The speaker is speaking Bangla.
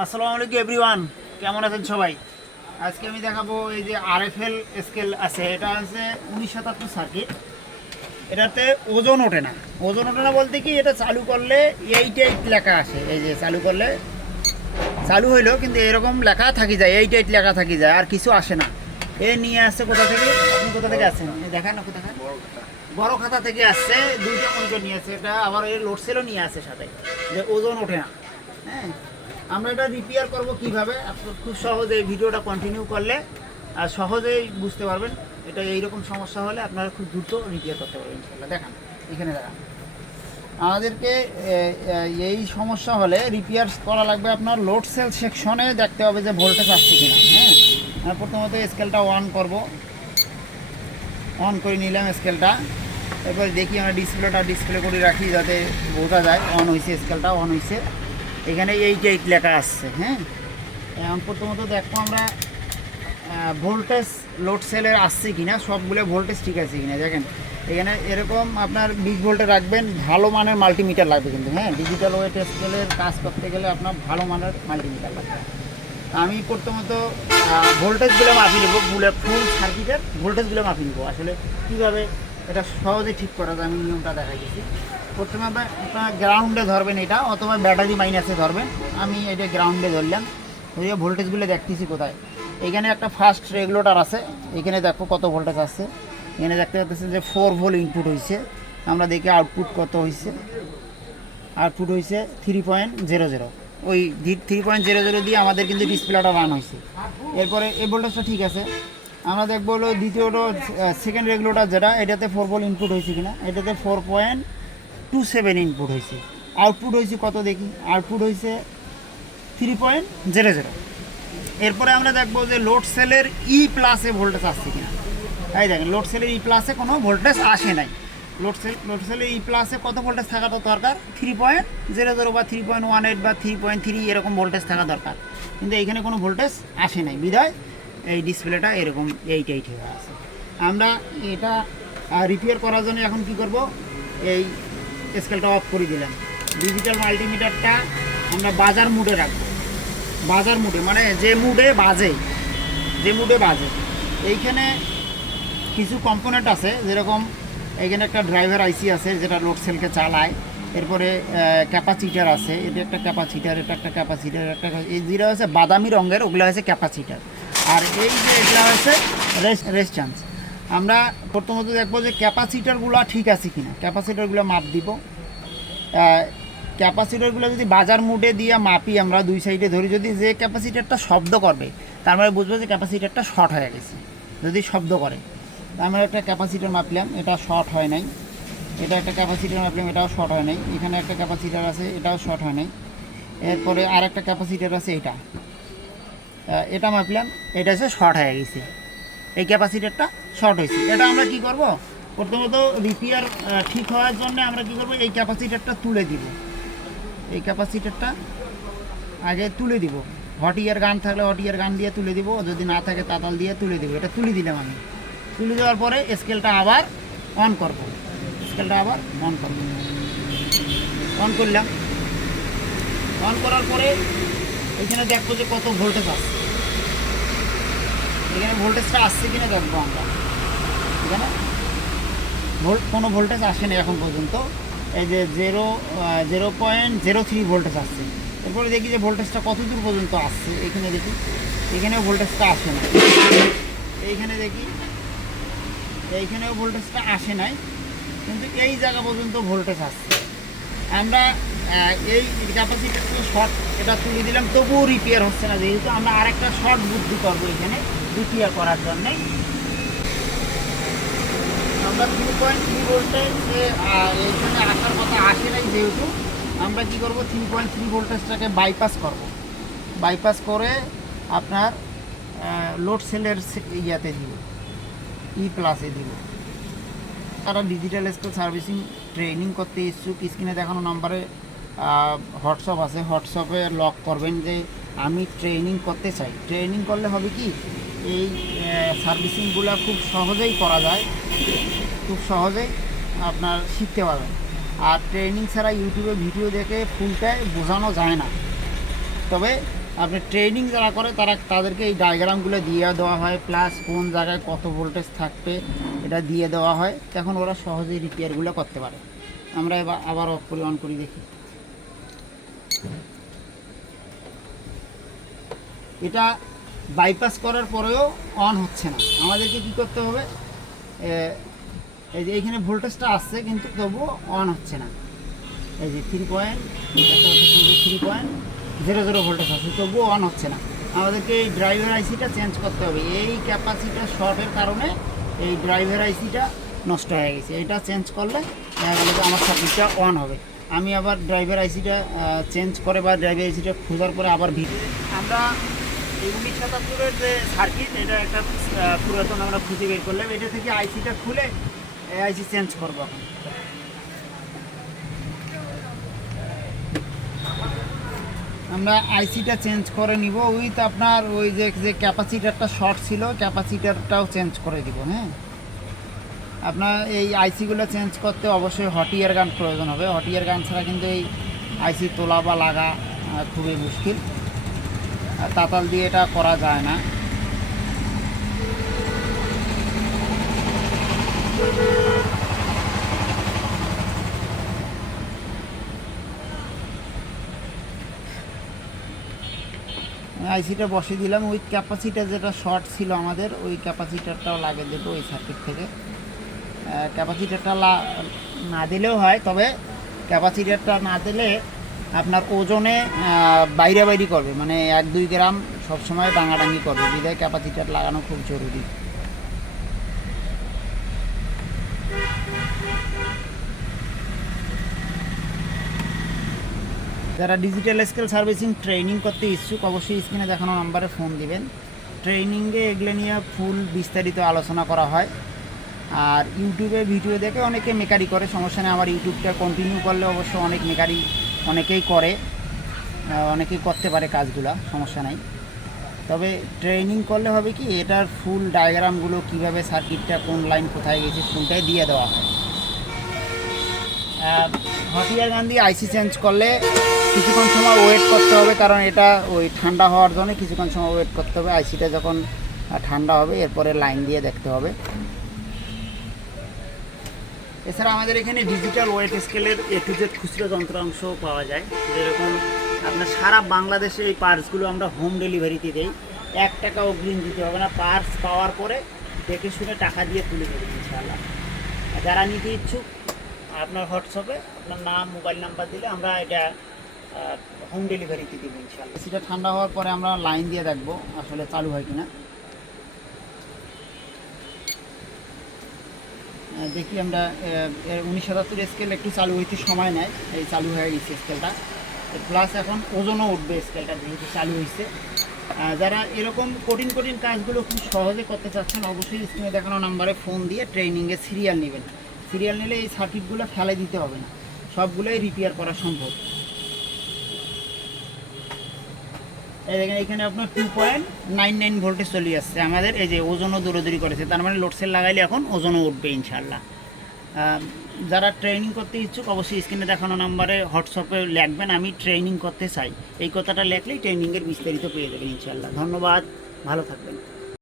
আসসালামু আলাইকুম এভরিওয়ান, কেমন আছেন সবাই? আজকে আমি দেখাবো এই যে আরএফএল স্কেল আছে। এটা আছে 1977 সার্কিট। এটাতে ওজন ওঠে না। ওজন ওঠে না বলতে কি, এটা চালু করলে 88 লেখা আসে। এই যে চালু করলে চালু হইলো, কিন্তু এরকম লেখা থাকি যায়, 88 লেখা থাকি যায়, আর কিছু আসে না। এ নিয়ে আসছে কোথা থেকে? আপনি কোথা থেকে আসছেন? দেখেন না কোথায়, বড় খাতা থেকে আসছে। দুইটা মনিটর নিয়ে আসছে। এটা আবার এই লোড সেলও নিয়ে আসছে সাথে, যে ওজন ওঠে না। হ্যাঁ, আমরা এটা রিপেয়ার করব কিভাবে, আপনার খুব সহজে এই ভিডিওটা কন্টিনিউ করলে আর সহজেই বুঝতে পারবেন। এটা এইরকম সমস্যা হলে আপনারা খুব দ্রুত রিপেয়ার করতে পারবেন। দেখান, এখানে দেখান। আমাদেরকে এই সমস্যা হলে রিপেয়ার করা লাগবে আপনার লোড সেল সেকশনে। দেখতে হবে যে ভোল্টেজ আসছে কিনা। হ্যাঁ, আমরা প্রথমত স্কেলটা অন করব। অন করে নিলাম স্কেলটা। এরপর দেখি আমরা ডিসপ্লে করে রাখি, যাতে বোঝা যায় অন হয়েছে, স্কেলটা অন হয়েছে। এখানে 88 লেখা আসছে। হ্যাঁ, এখন প্রথমত দেখবো আমরা ভোল্টেজ লোড সেলের আসছে কিনা, সবগুলো ভোল্টেজ ঠিক আছে কিনা। দেখেন এখানে এরকম আপনার 20 ভোল্টে রাখবেন। ভালো মানের মাল্টিমিটার লাগবে কিন্তু। হ্যাঁ, ডিজিটাল ওয়েট স্কেলের কাজ করতে গেলে আপনার ভালো মানের মাল্টিমিটার লাগবে। আমি প্রথমত ভোল্টেজগুলো মাপি নেবো, ফুল সার্কিটের ভোল্টেজগুলো মাপি নেবো। আসলে কীভাবে এটা সহজে ঠিক করা যায় আমি নিয়মটা দেখাই দিচ্ছি। প্রথমে আপনার গ্রাউন্ডে ধরবেন এটা, অথবা ব্যাটারি মাইনাসে ধরবেন। আমি এটা গ্রাউন্ডে ধরলাম। ধরিয়ে ভোল্টেজগুলো দেখতেছি কোথায়। এখানে একটা ফার্স্ট রেগুলেটর আছে। এখানে দেখো কত ভোল্টেজ আছে। এখানে দেখতে পাচ্ছি যে 4 ভোল্ট ইনপুট হয়েছে। আমরা দেখি আউটপুট কত হয়েছে। আউটপুট হয়েছে 3.00। ওই 3.00 দিয়ে আমাদের কিন্তু ডিসপ্লেটা রান হয়েছে। এরপরে এই ভোল্টেজটা ঠিক আছে। আমরা দেখবো হলো দ্বিতীয়ত সেকেন্ড রেগুলেটর যেটা, এটাতে 4 ভোল্ট ইনপুট হয়েছে কিনা। এটাতে 4.27 ইনপুট হয়েছে। আউটপুট হয়েছে কত দেখি। আউটপুট হয়েছে 3.00। এরপরে আমরা দেখবো যে লোড সেলের প্লাসে ভোল্টেজ আসছে কিনা। এই দেখেন, লোড সেলের প্লাসে কোনো ভোল্টেজ আসে নাই। লোড সেলের প্লাসে কত ভোল্টেজ থাকা দরকার? 3.00 বা 3.18 বা 3.3 এরকম ভোল্টেজ থাকা দরকার। কিন্তু এইখানে কোনো ভোল্টেজ আসে নাই, বিধায় এই ডিসপ্লেটা এরকম 88 হয়ে আছে। আমরা এটা রিপেয়ার করার জন্য এখন কি করব, এই স্কেলটা অফ করে দিলাম। ডিজিটাল মাল্টিমিটারটা আমরা বাজার মুডে রাখবো। বাজার মুডে মানে যে মুডে বাজে। এইখানে কিছু কম্পোনেন্ট আছে, যেরকম এখানে একটা ড্রাইভার আইসি আছে যেটা লোড সেলকে চালায়। এরপরে ক্যাপাসিটার আছে। এটা একটা ক্যাপাসিটার, এটা একটা ক্যাপাসিটার, একটা এই যেটা হচ্ছে বাদামি রঙের, ওগুলো হচ্ছে ক্যাপাসিটার। আর এই যে এগুলো হচ্ছে রেজিস্ট্যান্স। আমরা প্রথমত দেখবো যে ক্যাপাসিটারগুলো ঠিক আছে কিনা। ক্যাপাসিটারগুলো মাপ দিব। ক্যাপাসিটারগুলো যদি বাজার মুডে দিয়ে মাপি, আমরা দুই সাইডে ধরি, যদি যে ক্যাপাসিটারটা শব্দ করবে তার মানে বুঝবো যে ক্যাপাসিটারটা শর্ট হয়ে গেছে। যদি শব্দ করে, আমরা একটা ক্যাপাসিটার মাপলাম, এটা শর্ট হয় নাই। এটা একটা ক্যাপাসিটার মাপলাম, এটাও শর্ট হয় নাই। এখানে একটা ক্যাপাসিটার আছে, এটাও শর্ট হয় নাই। এরপরে আর একটা ক্যাপাসিটার আছে, এটা মাপলাম, এটা হচ্ছে শর্ট হয়ে গেছে। এই ক্যাপাসিটারটা শর্ট হয়েছে। এটা আমরা কি করব, প্রথমত রিপেয়ার ঠিক হওয়ার জন্য আমরা কি করব, এই ক্যাপাসিটারটা তুলে দিব। এই ক্যাপাসিটারটা আগে তুলে দিব। হট ইয়ার গান থাকলে হট ইয়ার গান দিয়ে তুলে দিব, যদি না থাকে তাতাল দিয়ে তুলে দিব। এটা তুলে দিলাম আমি। তুলে দেওয়ার পরে স্কেলটা আবার অন করব। অন করলাম। অন করার পরে এখানে দেখবো যে কত ভোল্টেজ আসছে। এখানে ভোল্টেজটা আসছে কিনা দেখবো আমরা। এখানে কোনো ভোল্টেজ আসেনি এখন পর্যন্ত। এই যে 0.03 ভোল্টেজ আসছে। এরপরে দেখি যে ভোল্টেজটা কত দূর পর্যন্ত আসছে। এখানে দেখি, এখানেও ভোল্টেজটা আসে না। এইখানে দেখি, এইখানেও ভোল্টেজটা আসে নাই, কিন্তু এই জায়গা পর্যন্ত ভোল্টেজ আসছে। আমরা এই ক্যাপাসিটারটা শর্ট, এটা তুলে দিলাম, তবুও রিপেয়ার হচ্ছে না। যেহেতু আমরা আরেকটা শর্ট বুদ্ধি করবো এখানে রিপেয়ার করার জন্যে। আমরা 3.3 ভোল্টেজ এইখানে আসার কথা আসে নাই, যেহেতু আমরা কী করবো, 3.3 ভোল্টেজটাকে বাইপাস করে আপনার লোড সেলের ইয়াতে দিব, প্লাসে দিব। তারা ডিজিটাল স্কেল সার্ভিসিং ট্রেনিং করতে ইচ্ছুক, স্ক্রিনে দেখানো নাম্বারে হোয়াটসঅ্যাপ আছে। হোয়াটসঅ্যাপে লক করবেন যে আমি ট্রেনিং করতে চাই। ট্রেনিং করলে হবে কি, এই সার্ভিসিংগুলো খুব সহজেই করা যায়, খুব সহজেই আপনার শিখতে পারবেন। আর ট্রেনিং ছাড়া ইউটিউবে ভিডিও দেখে ফুলটাই বোঝানো যায় না। তবে আপনি ট্রেনিং যারা করে তাদেরকে এই ডায়াগ্রামগুলো দিয়ে দেওয়া হয়, প্লাস কোন জায়গায় কত ভোল্টেজ থাকবে এটা দিয়ে দেওয়া হয়, তখন ওরা সহজেই রিপেয়ারগুলো করতে পারে। আমরা এবার আবার অফ করে অন করি দেখি। এটা বাইপাস করার পরেও অন হচ্ছে না, আমাদেরকে কী করতে হবে, এই যে এইখানে ভোল্টেজটা আসছে কিন্তু তবুও অন হচ্ছে না। এই যে 3.0 ভোল্টেজ আছে তবুও অন হচ্ছে না। আমাদেরকে এই ড্রাইভার আইসিটা চেঞ্জ করতে হবে। এই ক্যাপাসিটার শর্টের কারণে এই ড্রাইভার আইসিটা নষ্ট হয়ে গেছে। এটা চেঞ্জ করলে দেখা গেল যে আমার সার্কিটটা অন হবে। আমি আবার ড্রাইভার আইসিটা চেঞ্জ করে বা ড্রাইভার আইসিটা খোঁজার পরে আবার আমরা এই 1977-এর যে সার্কিট, এটা একটা পুরাতন আমরা খুঁজে বের করলাম। এটা থেকে আইসিটা খুলে আইসি চেঞ্জ করবো এখন। আমরা আইসিটা চেঞ্জ করে নিব উইথ আপনার ওই যে ক্যাপাসিটারটা শর্ট ছিল, ক্যাপাসিটারটাও চেঞ্জ করে দিব। হ্যাঁ, আপনার এই আইসিগুলো চেঞ্জ করতে অবশ্যই হট ইয়ার গান প্রয়োজন হবে। হট ইয়ার গান ছাড়া কিন্তু এই আইসি তোলা বা লাগা খুবই মুশকিল, তাতাল দিয়ে এটা করা যায় না। আইসিটা বসিয়ে দিলাম উইথ ক্যাপাসিটার, যেটা শর্ট ছিল আমাদের ওই ক্যাপাসিটারটাও লাগিয়ে দেবো ওই সার্কিট থেকে। ক্যাপাসিটারটা না দিলেও হয়, তবে ক্যাপাসিটারটা না দিলে আপনার ওজনে বাইরে করবে, মানে 1-2 গ্রাম সবসময় ডাঙাডাঙি করবে, বিধায় ক্যাপাসিটার লাগানো খুব জরুরি। যারা ডিজিটাল স্কেল সার্ভিসিং ট্রেনিং করতে ইচ্ছুক অবশ্যই স্ক্রিনে দেখানো নাম্বারে ফোন দিবেন। ট্রেনিংয়ে এগুলো নিয়ে ফুল বিস্তারিত আলোচনা করা হয়। আর ইউটিউবে ভিডিও দেখে অনেকে মেকারি করে, সমস্যা নেই। আমার ইউটিউবটা কন্টিনিউ করলে অবশ্য অনেক মেকারি অনেকেই করে, অনেকেই করতে পারে কাজগুলা, সমস্যা নাই। তবে ট্রেনিং করলে হবে কি, এটার ফুল ডায়াগ্রামগুলো কীভাবে সার্কিটটা কোন লাইন কোথায় গেছে ফুলটাই দিয়ে দেওয়া হয়। হট ইয়ার গান দিয়ে আইসি চেঞ্জ করলে কিছুক্ষণ সময় ওয়েট করতে হবে, কারণ এটা ওই ঠান্ডা হওয়ার জন্য কিছুক্ষণ সময় ওয়েট করতে হবে। আইসিটা যখন ঠান্ডা হবে এরপরে লাইন দিয়ে দেখতে হবে। এছাড়া আমাদের এখানে ডিজিটাল ওয়েট স্কেলের A to Z খুচরো যন্ত্রাংশ পাওয়া যায়। যেরকম আপনার সারা বাংলাদেশে এই পার্টসগুলো আমরা হোম ডেলিভারিতে দিই। 1 টাকা অগ্রিম দিতে হবে না, পার্টস পাওয়ার পরে দেখে শুনে টাকা দিয়ে তুলে দেবেন ইনশাআল্লাহ। যারা নিতে ইচ্ছুক আপনার হোয়াটসঅ্যাপে আপনার নাম মোবাইল নাম্বার দিলে আমরা এটা হোম ডেলিভারিতে দেবো ইনশাআল্লাহ। সেটা ঠান্ডা হওয়ার পরে আমরা লাইন দিয়ে দেখবো আসলে চালু হয় কিনা। দেখি আমরা 1977 স্কেল একটু চালু হইতে সময় নেয়, এই চালু হয়ে গেছে স্কেলটা। প্লাস এখন ওজনও উঠবে স্কেলটা যেহেতু চালু হয়েছে। যারা এরকম কঠিন কাজগুলো খুব সহজে করতে চাচ্ছেন অবশ্যই স্ক্রিনে দেখানো নাম্বারে ফোন দিয়ে ট্রেনিংয়ে সিরিয়াল নেবেন। সিরিয়াল নিলে এই সার্কিটগুলো ফেলে দিতে হবে না, সবগুলোই রিপেয়ার করা সম্ভব। এই দেখেন এখানে আপনার 2.99 ভোল্টে চলে আসছে আমাদের। এই যে ওজনও দৌড়দৌড়ি করেছে, তার মানে লোডসেল লাগাইলে এখন ওজনও উঠবে ইনশাআল্লাহ। যারা ট্রেনিং করতে ইচ্ছুক অবশ্যই স্ক্রিনে দেখানো নাম্বারে হোয়াটসঅ্যাপে লিখবেন আমি ট্রেনিং করতে চাই, এই কথাটা লিখলেই ট্রেনিংয়ের বিস্তারিত পেয়ে যাবেন ইনশাআল্লাহ। ধন্যবাদ, ভালো থাকবেন।